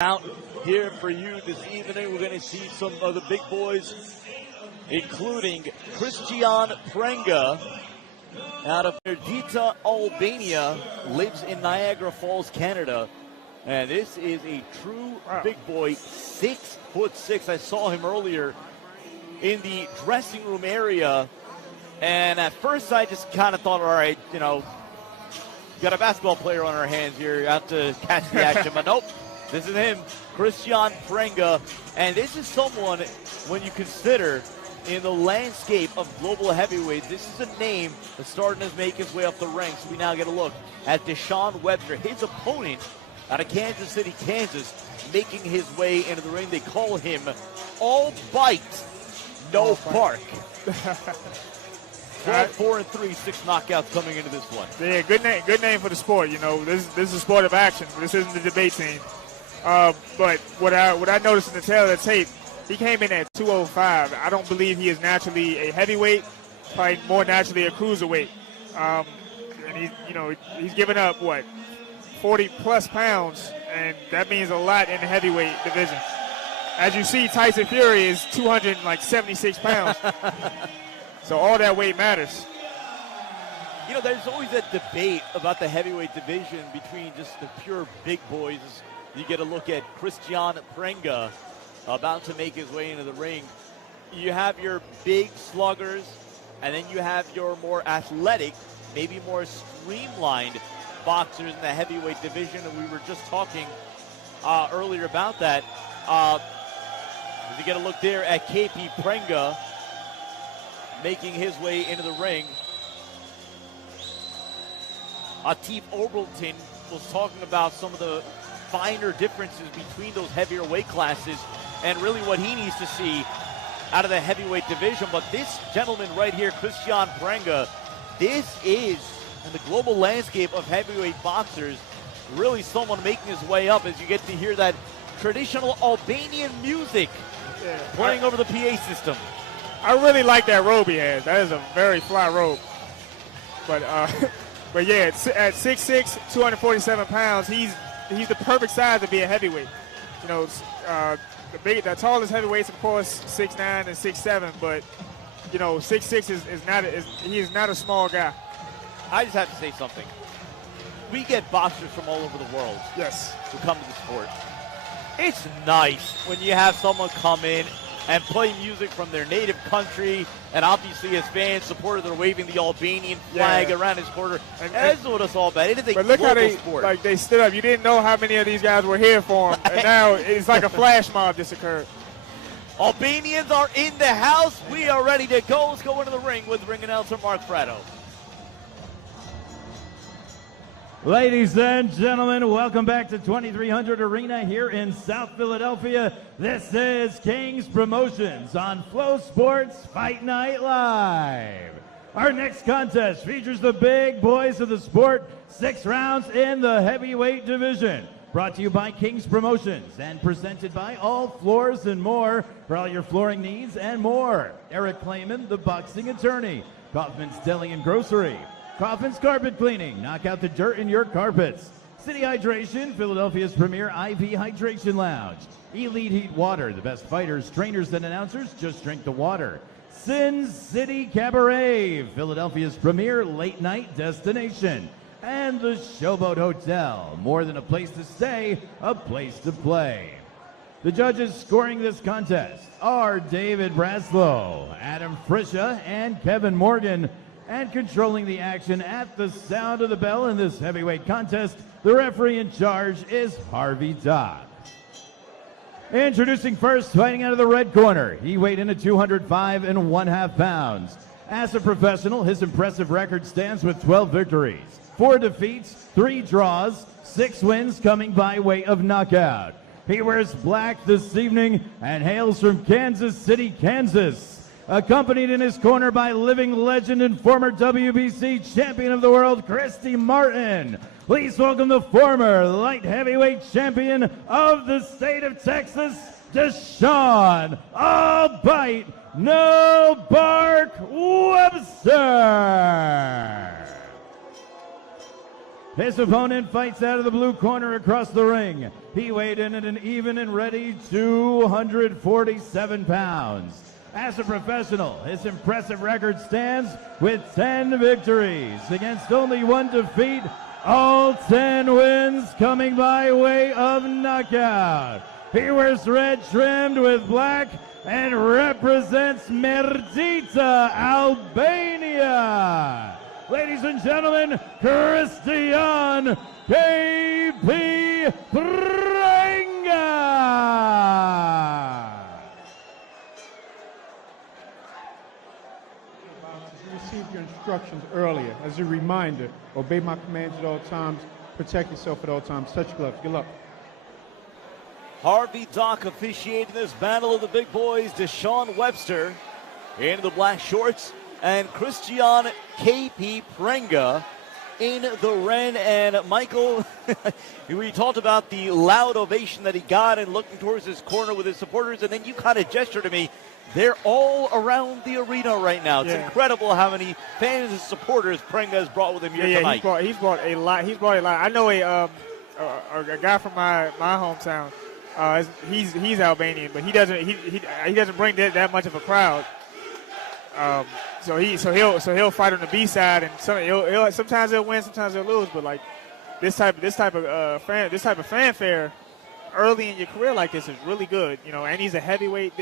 Out here for you this evening. We're going to see some of the big boys, including Kristian Prenga out of Erdita, Albania, lives in Niagara Falls, Canada. And this is a true big boy, 6'6". I saw him earlier in the dressing room area. And at first I just kind of thought, all right, you know, got a basketball player on our hands here, out to catch the action. But nope. This is him, Kristian Prenga, and this is someone, when you consider in the landscape of global heavyweights, this is a name that's starting to make his way up the ranks. We now get a look at DeShon Webster, his opponent out of Kansas City, Kansas, making his way into the ring. They call him All Bite, No Bark. 12-4-3, 6 knockouts coming into this one. Yeah, good name for the sport. You know, this is a sport of action. This isn't the debate team. But what I noticed in the tail of the tape, he came in at 205. I don't believe he is naturally a heavyweight, probably more naturally a cruiserweight. And he's given up 40 plus pounds, and that means a lot in the heavyweight division. As you see, Tyson Fury is 276 pounds. So all that weight matters. You know, there's always a debate about the heavyweight division between just the pure big boys. You get a look at Kristian Prenga about to make his way into the ring. You have your big sluggers, and then you have your more athletic, maybe more streamlined boxers in the heavyweight division. And we were just talking earlier about that. You get a look there at KP Prenga making his way into the ring. Atif Oberlton was talking about some of the finer differences between those heavier weight classes and really what he needs to see out of the heavyweight division. But this gentleman right here, Kristian Prenga, this is, in the global landscape of heavyweight boxers, really someone making his way up as you get to hear that traditional Albanian music playing over the PA system. I really like that robe he has. That is a very fly robe. But yeah, at 6'6", 247 pounds, he's the perfect size to be a heavyweight. You know, the tallest heavyweights, of course, 6'9" and 6'7", but you know, 6'6" he is not a small guy. I just have to say something. We get boxers from all over the world. Yes. Who come to the sport. It's nice when you have someone come in and play music from their native country, and obviously as fans, supporters, they're waving the Albanian flag around his corner. And that's what it's all about. It is a global sport. But look how they stood up. You didn't know how many of these guys were here for him, and now it's like a flash mob just occurred. Albanians are in the house. We are ready to go. Let's go into the ring with ring announcer Mark Prado. Ladies and gentlemen, welcome back to 2300 Arena here in South Philadelphia. This is King's Promotions on Flow Sports Fight Night Live. Our next contest features the big boys of the sport, 6 rounds in the heavyweight division. Brought to you by King's Promotions and presented by All Floors and More for all your flooring needs and more. Eric Clayman, the boxing attorney. Kaufman's Deli and Grocery. Coffin's Carpet Cleaning, knock out the dirt in your carpets. City Hydration, Philadelphia's premier IV hydration lounge. Elite Heat Water, the best fighters, trainers, and announcers, just drink the water. Sin City Cabaret, Philadelphia's premier late night destination. And the Showboat Hotel, more than a place to stay, a place to play. The judges scoring this contest are David Braslow, Adam Friscia, and Kevin Morgan. And controlling the action at the sound of the bell in this heavyweight contest, the referee in charge is Harvey Dodd. Introducing first, fighting out of the red corner, he weighed in at 205.5 pounds. As a professional, his impressive record stands with 12 victories, 4 defeats, 3 draws, 6 wins coming by way of knockout. He wears black this evening and hails from Kansas City, Kansas. Accompanied in his corner by living legend and former WBC champion of the world, Christy Martin. Please welcome the former light heavyweight champion of the state of Texas, DeShon All Bite, No Bark Webster. His opponent fights out of the blue corner across the ring. He weighed in at an even and ready 247 pounds. As a professional, his impressive record stands with 10 victories against only 1 defeat. All 10 wins coming by way of knockout. He wears red trimmed with black and represents Merdita, Albania. Ladies and gentlemen, Kristian K.P. Prenga. You received your instructions earlier. As a reminder, obey my commands at all times, protect yourself at all times, touch gloves. Good luck. Harvey Dock officiating this battle of the big boys. DeShon Webster in the black shorts and Kristian K.P. Prenga in the red. And Michael, we talked about the loud ovation that he got and looking towards his corner with his supporters, and then you kind of gestured to me. They're all around the arena right now. It's incredible how many fans and supporters Prenga has brought with him here tonight. He's brought a lot. I know a guy from my hometown. He's Albanian, but he doesn't bring that much of a crowd. So he'll fight on the B side, and sometimes he'll win, sometimes he'll lose. But like this type of fanfare early in your career like this is really good, And he's a heavyweight.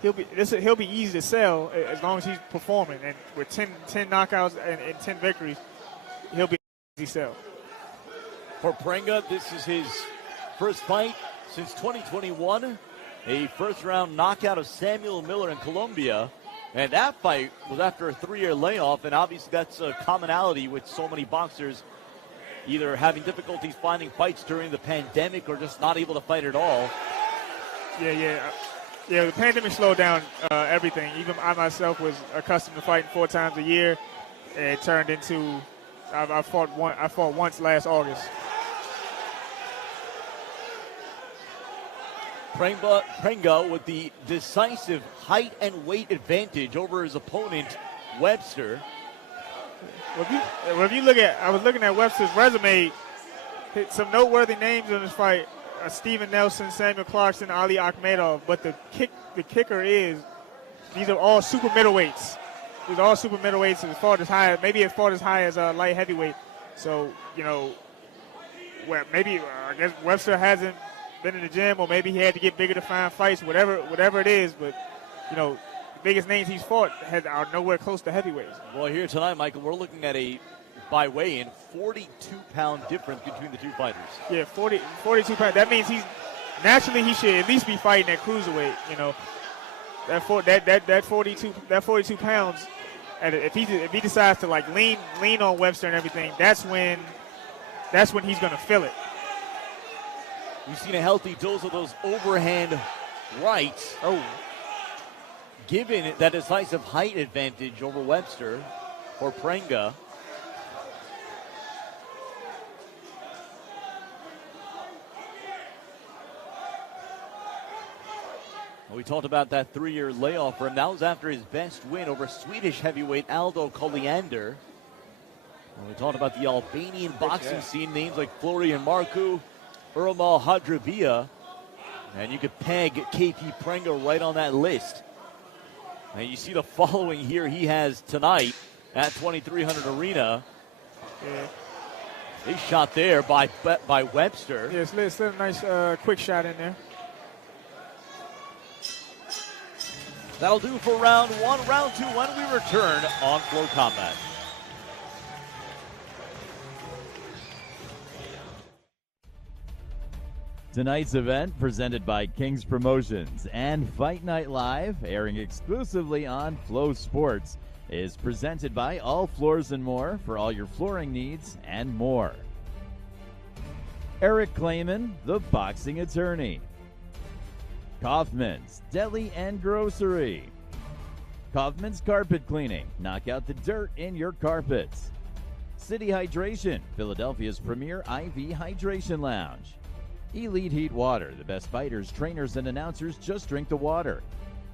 He'll be easy to sell as long as he's performing, and with 10 knockouts and 10 victories, he'll be easy to sell. For Prenga, this is his first fight since 2021, a first-round knockout of Samuel Miller in Colombia. And that fight was after a 3-year layoff, and obviously that's a commonality with so many boxers either having difficulties finding fights during the pandemic or just not able to fight at all. Yeah, the pandemic slowed down everything. Even I myself was accustomed to fighting 4 times a year, and it turned into I fought once last August. Prenga with the decisive height and weight advantage over his opponent, Webster. If you look at, I was looking at Webster's resume, hit some noteworthy names in this fight. Steven Nelson, Samuel Clarkson, Ali Akhmedov. But the kicker is these are all super middleweights. These are all super middleweights as far as high, maybe as far as high as light heavyweight. So maybe I guess Webster hasn't been in the gym, or maybe he had to get bigger to find fights. Whatever it is, but the biggest names he's fought are nowhere close to heavyweights. Well, here tonight, Michael, we're looking at by weigh-in, 42-pound difference between the two fighters. Yeah, 42 pounds. That means he should at least be fighting at cruiserweight. That 42 pounds. And if he decides to lean on Webster and everything, that's when he's gonna feel it. We've seen a healthy dose of those overhand rights. Given that decisive height advantage over Webster for Prenga. We talked about that 3-year layoff for him. That was after his best win over Swedish heavyweight Aldo Colliander. We talked about the Albanian boxing scene, names like Florian Marku, Irma Hadravia, and you could peg KP Prenga right on that list. And you see the following here he has tonight at 2300 Arena. Yeah. Big shot there by Webster. Yeah, it's a nice quick shot in there. That'll do for round 1. Round 2 when we return on Flow Combat. Tonight's event, presented by King's Promotions and Fight Night Live, airing exclusively on Flow Sports, is presented by All Floors and More for all your flooring needs and more. Eric Clayman, the boxing attorney. Kaufman's Deli and Grocery. Kaufman's Carpet Cleaning. Knock out the dirt in your carpets. City Hydration, Philadelphia's premier IV hydration lounge. Elite Heat Water, the best fighters, trainers, and announcers just drink the water.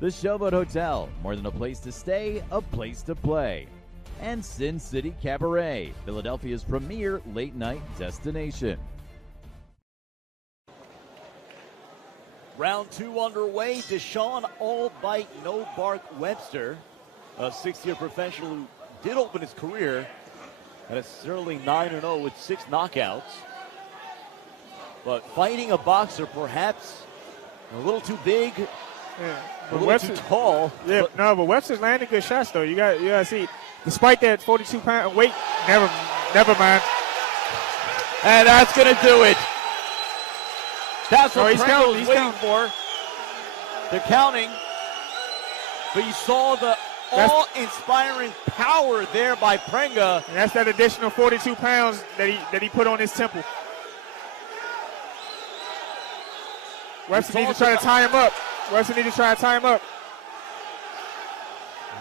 The Showboat Hotel, more than a place to stay, a place to play. and Sin City Cabaret, Philadelphia's premier late-night destination. Round 2 underway. DeShon all bite, no bark Webster, a 6-year professional who did open his career at a sterling 9-0 with 6 knockouts. But fighting a boxer perhaps a little too big, a little too tall. Yeah, but Webster's landing good shots though. You got to see, despite that 42-pound weight, never mind. And that's gonna do it. That's what he's Prenga was waiting for. They're counting, but you saw the awe-inspiring power there by Prenga. And that's that additional 42 pounds that he put on his temple. Webster needs to try to tie him up.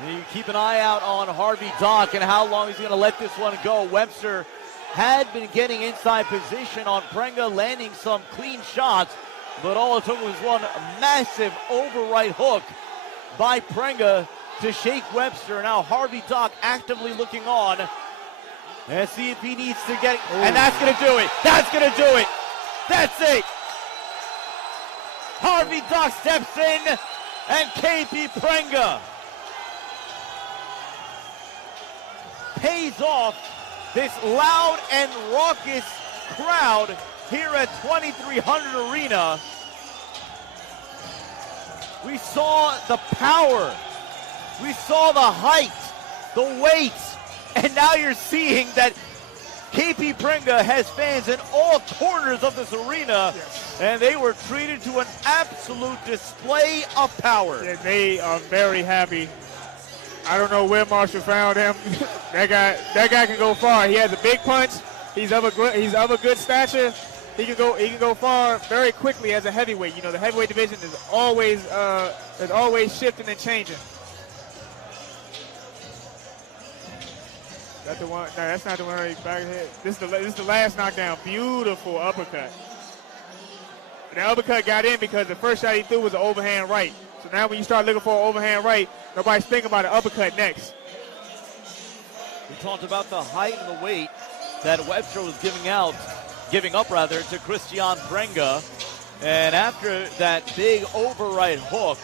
And you keep an eye out on Harvey Dock and how long he's going to let this one go. Webster had been getting inside position on Prenga, landing some clean shots, but all it took was one massive over-right hook by Prenga to shake Webster. Now Harvey Dock actively looking on and see if he needs to get, and that's going to do it. That's going to do it. That's it. Harvey Dock steps in, and KP Prenga pays off this loud and raucous crowd here at 2300 Arena. We saw the power, we saw the height, the weight, and now you're seeing that KP Prenga has fans in all corners of this arena, and they were treated to an absolute display of power. Yeah, they are very happy. I don't know where Marshall found him. that guy can go far. He has a big punch. He's of a good stature. He can go far very quickly as a heavyweight. You know, the heavyweight division is always shifting and changing. That's the one. No, that's not the one right back ahead. This is the last knockdown. Beautiful uppercut. The uppercut got in because the first shot he threw was an overhand right. So now when you start looking for an overhand right, nobody's thinking about an uppercut next. We talked about the height and the weight that Webster was giving up to Kristian Prenga. And after that big over right hook,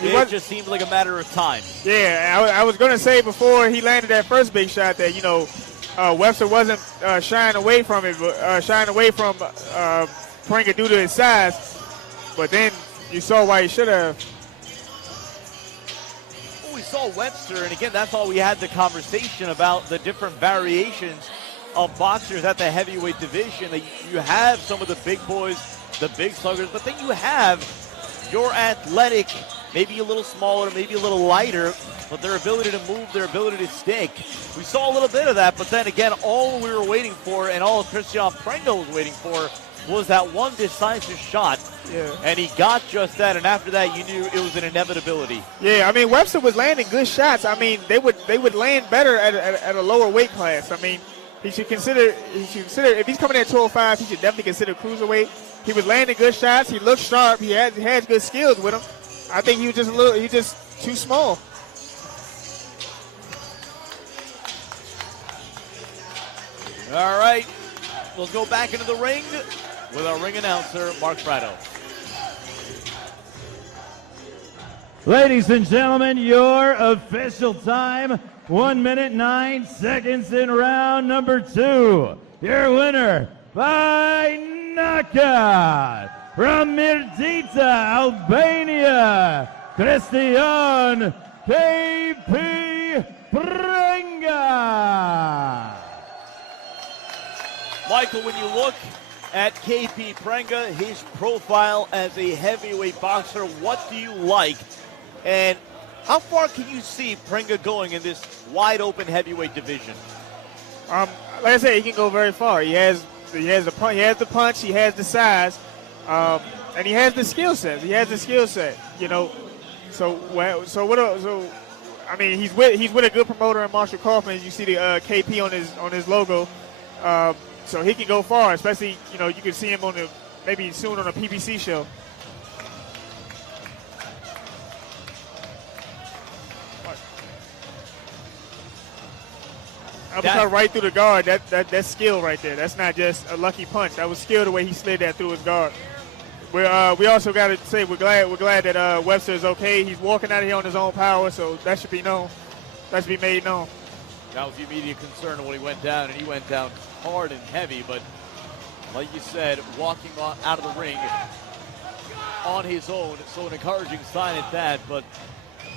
it just seemed like a matter of time. Yeah, I was going to say before he landed that first big shot that, you know, Webster wasn't shying away from it, shying away from Prenga due to his size. But then you saw why he should have. Well, we saw Webster, and again, that's all we had the conversation about the different variations of boxers at the heavyweight division. That you have some of the big boys, the big sluggers, but then you have your athletic, maybe a little smaller, maybe a little lighter, but their ability to move, their ability to stick. We saw a little bit of that, but then again, all we were waiting for and all Kristian Prenga was waiting for was that one decisive shot. Yeah. And he got just that, and after that, you knew it was an inevitability. Yeah, I mean, Webster was landing good shots. I mean, they would land better at a lower weight class. I mean, he should consider if he's coming at 205, he should definitely consider cruiserweight. He was landing good shots. He looked sharp. He has good skills with him. I think he was just too small. All right, we'll go back into the ring with our ring announcer, Mark Prado. Ladies and gentlemen, your official time, 1 minute 9 seconds in round number 2. Your winner by knockout from Mirdita, Albania, Kristian KP Prenga. Michael, when you look at KP Prenga, his profile as a heavyweight boxer, what do you like? And how far can you see Prenga going in this wide-open heavyweight division? Like I said, he can go very far. He has the punch, he has the size, and he has the skill set. You know. I mean, he's with a good promoter in Marshall Kaufman. As you see the KP on his logo. So he can go far, especially, you know, you can see him maybe soon on a PBC show. uppercut right through the guard. That's skill right there. That's not just a lucky punch. That was skill the way he slid that through his guard. We also got to say we're glad that Webster is okay. He's walking out of here on his own power, so that should be known. That should be made known. That was the immediate concern when he went down, and he went down hard and heavy. But like you said, walking out of the ring on his own, so an encouraging sign at that. But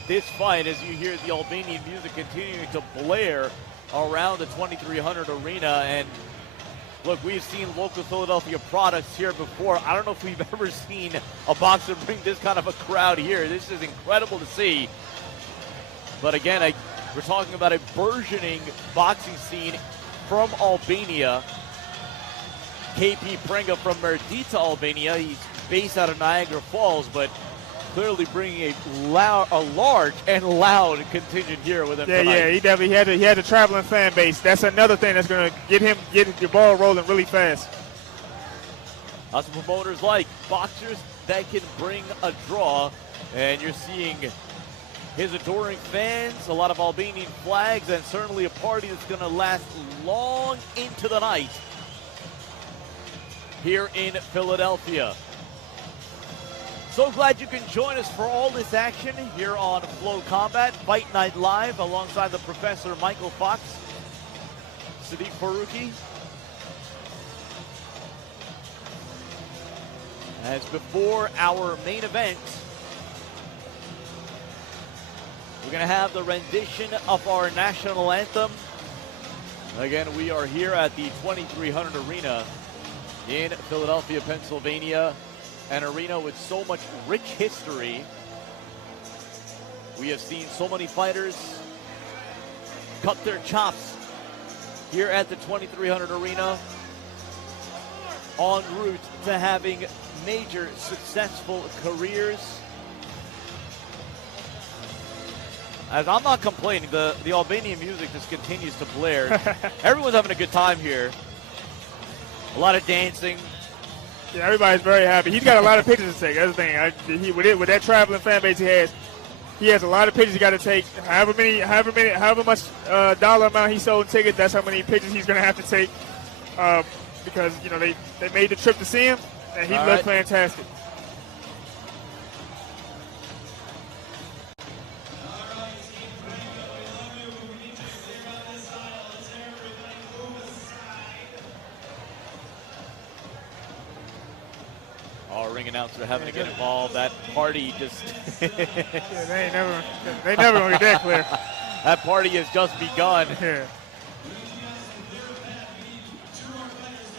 this fight, as you hear the Albanian music continuing to blare around the 2300 arena, and look, we've seen local Philadelphia products here before. I don't know if we've ever seen a boxer bring this kind of a crowd here. This is incredible to see. But again, we're talking about a burgeoning boxing scene from Albania. KP Prenga from Merdita, Albania. He's based out of Niagara Falls, but clearly bringing a large and loud contingent here with him tonight. Yeah, he definitely had a traveling fan base. That's another thing that's going to get the ball rolling really fast. Lots of promoters like boxers that can bring a draw, and you're seeing his adoring fans, a lot of Albanian flags, and certainly a party that's going to last long into the night here in Philadelphia. So glad you can join us for all this action here on Flow Combat Fight Night Live alongside the Professor Michael Fox, Sadiq Faruqi. As before our main event, we're going to have the rendition of our national anthem. Again, we are here at the 2300 Arena in Philadelphia, Pennsylvania. An arena with so much rich history. We have seen so many fighters cut their chops here at the 2300 Arena, en route to having major successful careers. As I'm not complaining, the Albanian music just continues to blare. Everyone's having a good time here. A lot of dancing. Yeah, everybody's very happy. He's got a lot of pictures to take. That's the thing. With that traveling fan base he has a lot of pictures he got to take. However much dollar amount he sold in tickets, that's how many pictures he's going to have to take. Because they made the trip to see him, and he looked fantastic. Our ring announcer having to get involved. That party just yeah, they never gonna get that clear. That party has just begun. Yeah.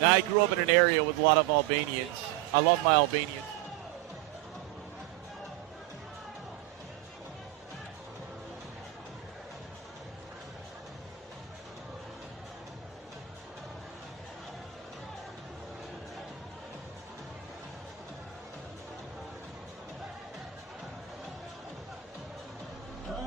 Now, I grew up in an area with a lot of Albanians. I love my Albanians.